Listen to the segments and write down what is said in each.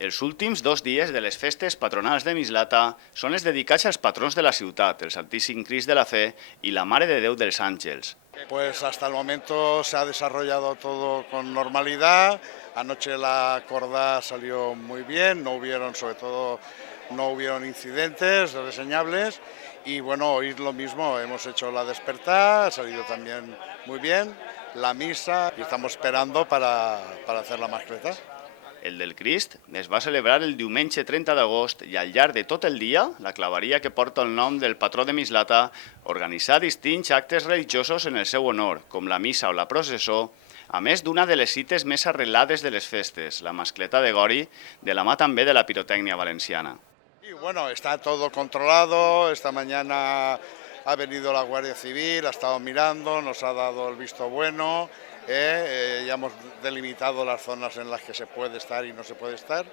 Els últims 2 dies de les festes patronals de Mislata són els dedicats als patrons de la ciutat, el Santíssim Crist de la Fe i la Mare de Déu dels Àngels. Pues hasta el momento se ha desarrollado todo con normalidad. Anoche la corda salió muy bien, sobre todo no hubieron incidentes reseñables y bueno, hoy lo mismo, hemos hecho la despertar, ha salido también muy bien, la misa y estamos esperando para hacer la mascleta. El del Crist es va celebrar el diumenge 30 d'agost i al llarg de tot el dia, la claveria que porta el nom del patró de Mislata organitzà distints actes religiosos en el seu honor, com la missa o la processó, a més d'una de les cites més arrelades de les festes, la mascleta de Gori, de la mà també de la pirotècnia valenciana. Y bueno, está todo controlado, esta mañana ha venido la Guardia Civil, ha estado mirando, nos ha dado el visto bueno, ya hemos delimitado las zonas en las que se puede estar y no se puede estar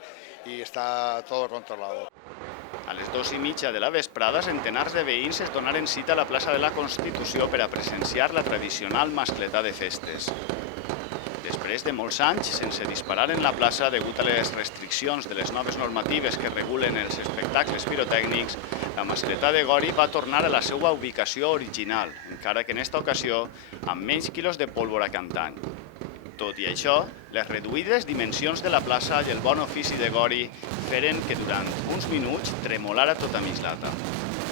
y está todo controlado. A les 2:30 de la vesprada, centenars de veïns es donaren cita a la plaça de la Constitució per a presenciar la tradicional mascletà de festes. Després de molts anys, sense disparar en la plaça degut a les restriccions de les noves normatives que regulen els espectacles pirotècnics, la mascletà de Gori va tornar a la seva ubicació original, encara que en esta ocasió amb menys quilos de pólvora cantant. Tot i això, les reduïdes dimensions de la plaça i el bon ofici de Gori feren que durant uns minuts tremolara tota Mislata.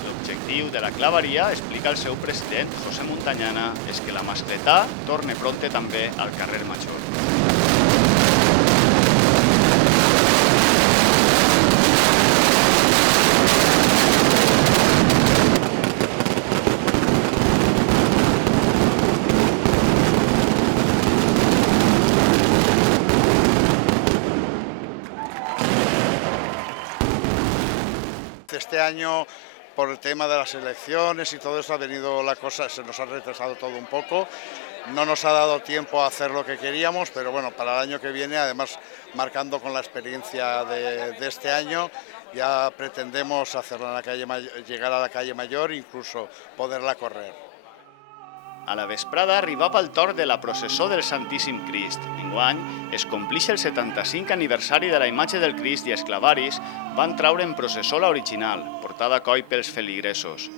L'objectiu de la claveria, explica el seu president, José Montañana, és que la mascletà torne prompte també al carrer Major. Este año, por el tema de las elecciones y todo eso, ha venido la cosa, se nos ha retrasado todo un poco. No nos ha dado tiempo a hacer lo que queríamos, pero bueno, para el año que viene, además marcando con la experiencia de este año, ya pretendemos hacerla en la calle, llegar a la calle Mayor e incluso poderla correr. A la vesprada arribava el torn de la processó del Santíssim Crist. Enguany es complix el 75 aniversari de la imatge del Crist i els clavaris van traure en processó la original, portada a coll pels feligresos.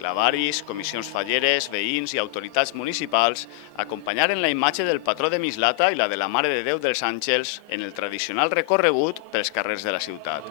Clavaris, comissions falleres, veïns i autoritats municipals acompanyaren la imatge del patró de Mislata i la de la Mare de Déu dels Àngels en el tradicional recorregut pels carrers de la ciutat.